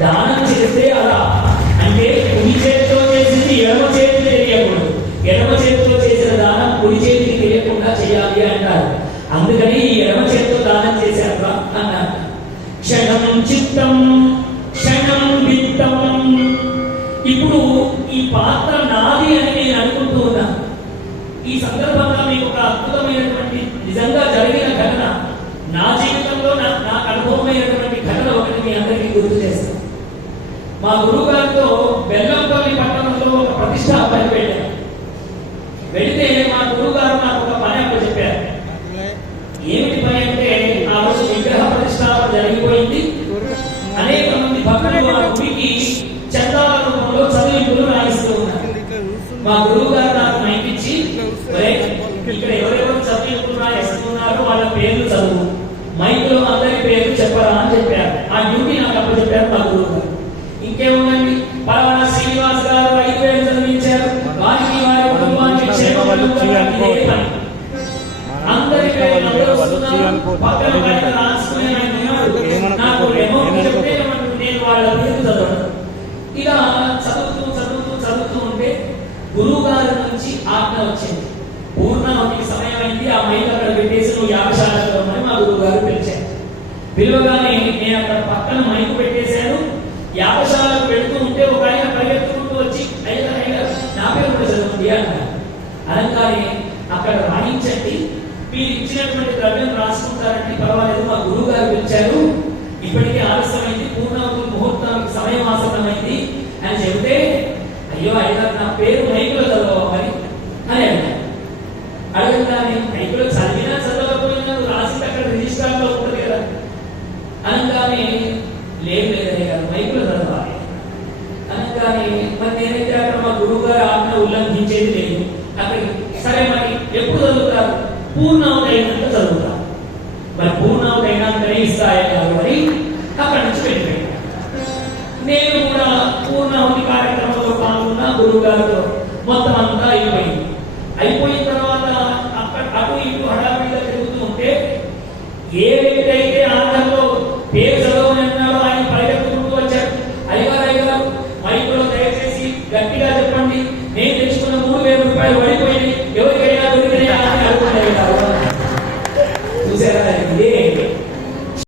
దానం చేస్తే అలా. అంటే కుడి చేతితో చేసింది ఎడమ చేతికి తెలియకూడదు. ఎడమ చేతితో చేసిన దానం కుడి చేతికి తెలియకుండా చేయాలి అంటారు. అందుకని ఈ ఎడమ చేతితో దానం చేశారు అన్నారు. క్షణం చిత్తం క్షణం విత్తం. ఇప్పుడు ఈ పాత్ర నాది అని నేను అనుకుంటూ ఉన్నాను ఈ సందర్భంగా మీకు ఒక అద్భుతమైనటువంటి నిజంగా జరిగిన ఘటన. నా జీవితంలో నా నాకు అనుభవమైనటువంటి ఘటన ఒకటి మీ అందరికీ గుర్తు చేస్తాను. మా గురువు గారితో బెల్లంపల్లి పట్టణంలో ఒక ప్రతిష్టాపన వెళ్ళాను వెళితే మా గురువు గారు నాకు ఒక పని అప్పుడు చెప్పారు. ఏమిటి పని అంటే ఆ రోజు విగ్రహ ప్రతిష్టాపన జరిగిపోయింది. అనేక మంది భక్తులు ఆ గుడికి చందాల రూపంలో చదివింపులు రాయిస్తూ ఉన్నారు. మా గురువు గారు నాకు మైక్ ఇక్కడ ఎవరెవరు చదివింపులు రాయిస్తున్నారు వాళ్ళ పేర్లు నాకు డెమో చెప్తే నేను వాళ్ళ పేరు చదవను ఇలా చదువుతూ చదువుతూ చదువుతూ ఉంటే గురువు గారి నుంచి ఆజ్ఞ వచ్చింది పూర్ణావతికి సమయం అయింది ఆ మైక్ అక్కడ పెట్టేసి నువ్వు యాగశాలలో అని మా గురువు గారు పిలిచారు పిలువగానే నేను అక్కడ పక్కన మైకు పెట్టేశాను యాగశాలకు అనగానే అక్కడ రాణించండి మీరు ఇచ్చినటువంటి ద్రవ్యం రాసుకుంటారంటే పర్వాలేదు మా గురువు గారు పిలిచారు ఇప్పటికే ఆలస్యమైంది పూర్ణావతి ముహూర్తానికి సమయం ఆసన్నమైంది అని చెబితే అయ్యో అయినా నా పేరు మైకులో చదవాలి అని అడిగాను అడగగానే మైకులో చదివినా చదవకపోయినా రాసి అక్కడ రిజిస్టర్ ఉంటుంది కదా. అనగానే లేదు లేదనే కదా మైకులు చదవాలి. అనగానే మరి నేనైతే అక్కడ మా గురువు గారు ఆజ్ఞ ఉల్లంఘించేది లేదు. అది సరే మరి ఎప్పుడు చదువుతారు పూర్ణావతి అయినాక చదువుతారు మరి పూర్ణావతి అయినాకనే ఇస్తాయి కాబట్టి అక్కడి నుంచి వెళ్ళిపోయాను నేను కూడా పూర్ణావతి కార్యక్రమంలో పాల్గొన్న గురువు గారితో మొత్తం అంతా అయిపోయింది. అయిపోయిన తర్వాత అక్కడ అటు ఇటు హడావిడిగా తిరుగుతూ ఉంటే ఏ వ్యక్తి